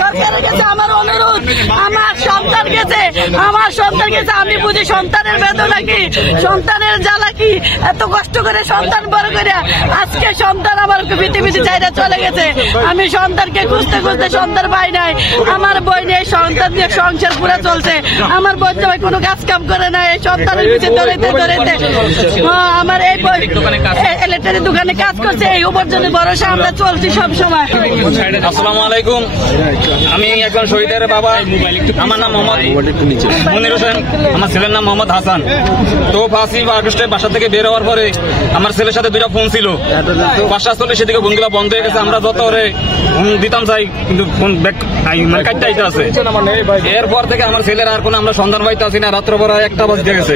সরকারের কাছে আমার অনুরোধ, আমার সন্তান গেছে, আমি বুঝি সন্তানের বেদনা কি, সন্তানের জ্বালা কি। এত কষ্ট করে সন্তান বড় করে আজকে সন্তান আমার পৃথিবীতে চাইরা চলে গেছে। আমি সন্তানকে খুঁজতে খুঁজতে সন্তান পাই নাই। আমার বই নিয়ে সন্তান দিয়ে সংসার পুরো চলছে। আমার বোন ভাই কোনো কাজ কাম করে না, এই সন্তানের পিছিয়ে ধরেতে আমার এই ইলেকট্রিক দোকানে কাজ করছে। এই উপার্জনের ভরসা আমরা চলছি সব সময়। আসসালামু আলাইকুম, আমি একজন শহীদের বাবা। আমার নাম মোহাম্মদ মনির হোসেন, আমার ছেলের নাম মোহাম্মদ হাসান। তো 5 আগস্টে বাসা থেকে বের হওয়ার পরে আমার ছেলের সাথে 2টা ফোন ছিল। 5:40 সেদিকে ফোনগুলো বন্ধ হয়ে গেছে। আমরা যত ওরে ফোন দিতাম চাই, কিন্তু ফোন মানে কাটতে আইতে আছে। এরপর থেকে আমার ছেলের আর কোনো আমরা সন্ধান পাইতে আসি না। রাত্র পর 1টা বাজতে গেছে,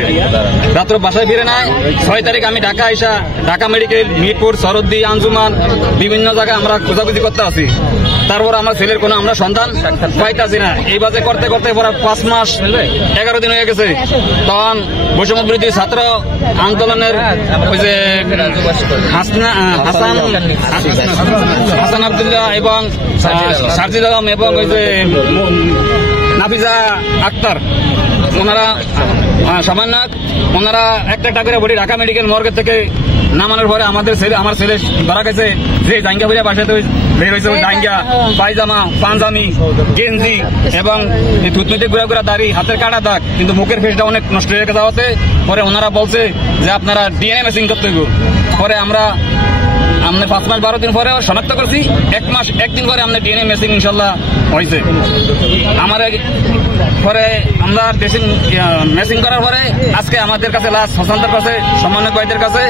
রাত্র বাসায় ফিরে নাই। 6 তারিখ আমি ঢাকা আইসা ঢাকা মেডিকেল, মিরপুর, সরদ্দি, আঞ্জুমান বিভিন্ন জায়গায় আমরা খোঁজাখুঁজি করতে আসি। তারপর আমার ছেলের কোনো আমরা সন্ধান পাইতেছি না। এই বাজে করতে করতে পরে 5 মাস 11 দিন হয়ে গেছে। তখন বৈষম্য বিরোধী ছাত্র আন্দোলনের ওই যে হাসান আব্দুল্লাহ এবং সারজিদ আলম এবং ওই যে নাফিজা আক্তার, ওনারা সমন্বয়ক, ওনারা একটা করে বডি ঢাকা মেডিকেল মর্গে থেকে নামানোর পরে আমার ছেলে ধরা গেছে যে জাঙ্গা ফিরে বাসাতে বের হয়েছে। ওই জাঙ্গা, পায়জামা, পাঞ্জামি, গেঞ্জি এবং থুতনিতে ঘুরা ঘুরা দাড়ি, হাতের কাটা দাগ, কিন্তু মুখের ফেসটা অনেক নষ্ট হয়ে যাওয়াতে পরে ওনারা বলছে যে আপনারা ডিএনএ ম্যাচিং করতে হবে। পরে আমরা 5 মাস 12 দিন পরে শনাক্ত করছি। 1 মাস 1 দিন পরে আমরা ডিএনএ ম্যাচিং ইনশাল্লাহ হয়েছে। আমার পরে আমরা ম্যাচিং করার পরে আজকে আমাদের কাছে লাশ হস্তান্তর কাছে সমন্বয়ক ভাইদের কাছে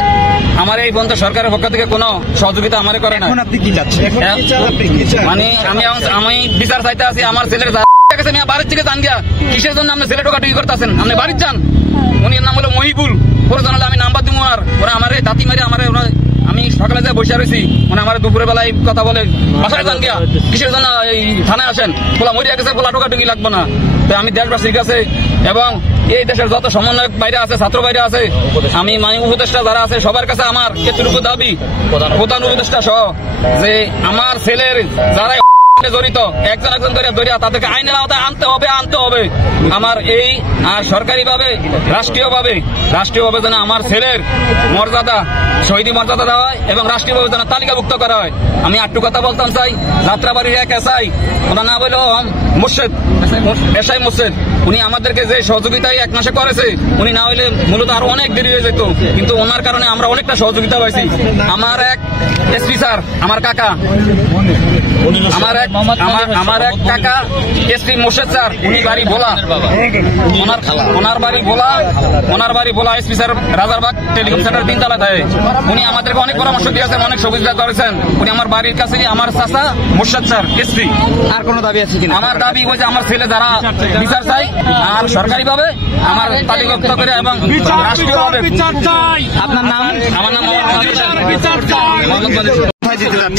আমার এই পর্যন্ত সরকারের পক্ষ থেকে কোনো সহযোগিতা আমারে করে না। মানে আমি বিচার চাইতে আছি। আমার ছেলের বাড়ির থেকে যান গিয়া কিসের জন্য আপনি ছেলে টোকাটুকি করতেছেন? আপনি বাড়ির যান। উনির নাম হলো মহিবুল, প্রয়োজন হলে আমি নাম্বার দিব। আর ওরা আমার দাঁতি মারি আমি সকালে যা বসে রয়েছি, মানে আমার দুপুরের বেলায় কথা বলে বাসায় যান গিয়া কিসের জন্য এই থানায় আসেন? পোলা মরিয়া গেছে, পোলা টোকাটুকি লাগবো না। তো আমি দেশবাসীর কাছে এবং এই দেশের যত সমন্বয়ক বাইরে আছে, ছাত্র বাইরে আছে, আমি মানে উপদেষ্টা যারা আছে সবার কাছে আমার এতটুকু দাবি, প্রধান উপদেষ্টা সহ, যে আমার ছেলের যারা জড়িত একজন করে ধরিয়া তাদেরকে আইনের আওতায় আনতে হবে। আমার এই সরকারিভাবে রাষ্ট্রীয়ভাবে যেন আমার ছেলের মর্যাদা, শহীদি মর্যাদা দেওয়া হয় এবং রাষ্ট্রীয়ভাবে যেন তালিকাভুক্ত করা হয়। আমি আটটু কথা বলতাম চাই, যাত্রাবাড়ির এক এসআই, ওনার নাম হলো এসআই মুর্শেদ, উনি আমাদেরকে যে সহযোগিতায় 1 মাসে করেছে, উনি না হইলে মূলত আরো অনেক দেরি হয়ে যেত, কিন্তু ওনার কারণে আমরা অনেকটা সহযোগিতা পাইছি। আমার এক এসপি স্যার, আমার কাকা, আমার এক কাকা এসপি মোর্শেদ স্যার, উনি বাড়ি ভোলা, ওনার বাড়ি Bhola. SP sir Rajarbagh telecom centre 3 তলা দেয়। উনি আমাদেরকে অনেক পরামর্শ দিয়েছেন, অনেক সহযোগিতা করেছেন। উনি আমার বাড়ির কাছে আমার চাচা মোর্শেদ স্যার এসপি। আর কোন দাবি আছে কিনা? আমার দাবি ওই যে আমার ছেলে যারা বিচার চাই, আর সরকারিভাবে আমার তালিকাভুক্ত করে এবং রাষ্ট্রীয়ভাবে বিচার চাই। আপনার নাম? আমার নাম মোহাম্মদ।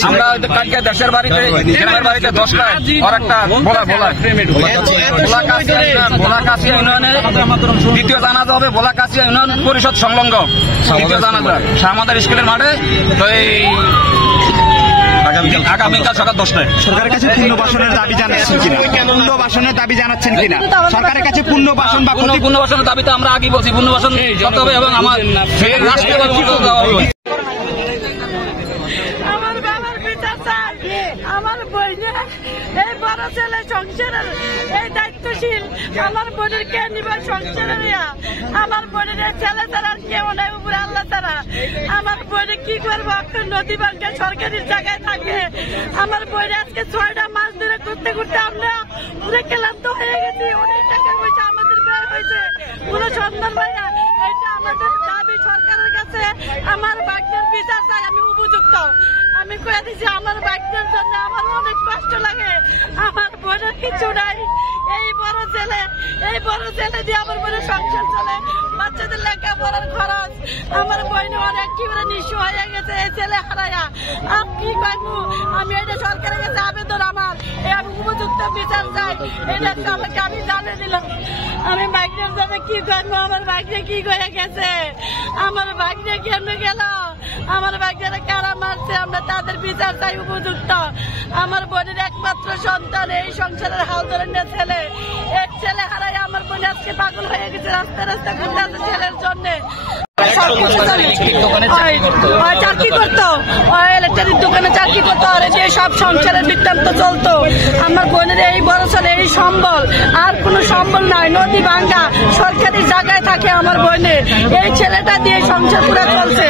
আমরা কালকে দেশের বাড়িতে, গ্রামের বাড়িতে 10টায় আর একটা ভোলাকাশিয়া ইউনিয়নের দ্বিতীয় জানাজা হবে। ভোলাকাশিয়া ইউনিয়ন পরিষদ সংলগ্ন দ্বিতীয় জানাজা আমাদের স্কুলের মাঠে। তো এই আগামীকাল সকাল 10টায়। সরকারের কাছে পুনর্বাসনের দাবি জানাচ্ছেন কিনা? পুনর্বাসনের দাবি জানাচ্ছেন কিনা? সরকারের কাছে পুনর্বাসন বা পুনর্বাসনের দাবি তো আমরা আগে বলছি, পুনর্বাসন করতে হবে এবং আমার রাষ্ট্রীয় দেওয়া হবে। আমার বোনের এই বড় ছেলে সংসারের এই দায়িত্বশীল, আমার বোনের কে নিবে সংসারের? আমার বোনের ছেলে ছাড়া কেউ নাই, উপরে আল্লাহ ছাড়া। আমার বোনে কি করবো? একটা নদী বাঙ্কে সরকারি জায়গায় থাকে। আমার বোনে আজকে 6টা মাস ধরে ঘুরতে ঘুরতে আমরা পুরো ক্লান্ত হয়ে গেছি। অনেক টাকা পয়সা আমাদের ব্যয় হয়েছে, পুরো সন্ধান পাই না। এটা আমাদের দাবি সরকারের কাছে। আমার বাঘের বিচার চাই, আমি উপযুক্ত। আমি কয়ে দিচ্ছি, আমার বাচ্চার জন্য আমার অনেক কষ্ট লাগে। আমার বোনের কিছু নাই। এই বড় ছেলে দিয়ে আমার বোনের সংসার চলে, বাচ্চাদের লেখাপড়ার খরচ। আমার বোন অনেক কি করে নিঃস্ব হয়ে গেছে এই ছেলে হারাইয়া। আর কি করবো? আমি এটা সরকারের কাছে আবেদন, আমার আমি উপযুক্ত বিচার চাই। এটা সবাইকে আমি জানিয়ে দিলাম। আমি বাঘের জন্য কি করবো? আমার বাঘে কি করে গেছে? আমার বাঘে কেমনে গেল? আমার বাঘেরা কারা মারছে? আমরা তাদের বিচার চাই উপযুক্ত। আমার বোনের একমাত্র সন্তান, এই সংসারের হাল ধরে নিয়ে ছেলে, এক ছেলে হারাই আমার বোন আজকে পাগল হয়ে গেছে, রাস্তা রাস্তা ঘুরতে আছে ছেলের জন্য। চাকরি করতো, ইলেকট্রিক দোকানে চাকরি করতো, আর যে সব সংসারের বৃত্তান্ত চলতো। আমার বোনের এই বড় ছেলে, এই সম্বল, আর কোনো সম্বল নাই। নদী ভাঙ্গা সরকারি জায়গায় থাকে আমার বোনে, এই ছেলেটা দিয়ে সংসার পুরো চলছে।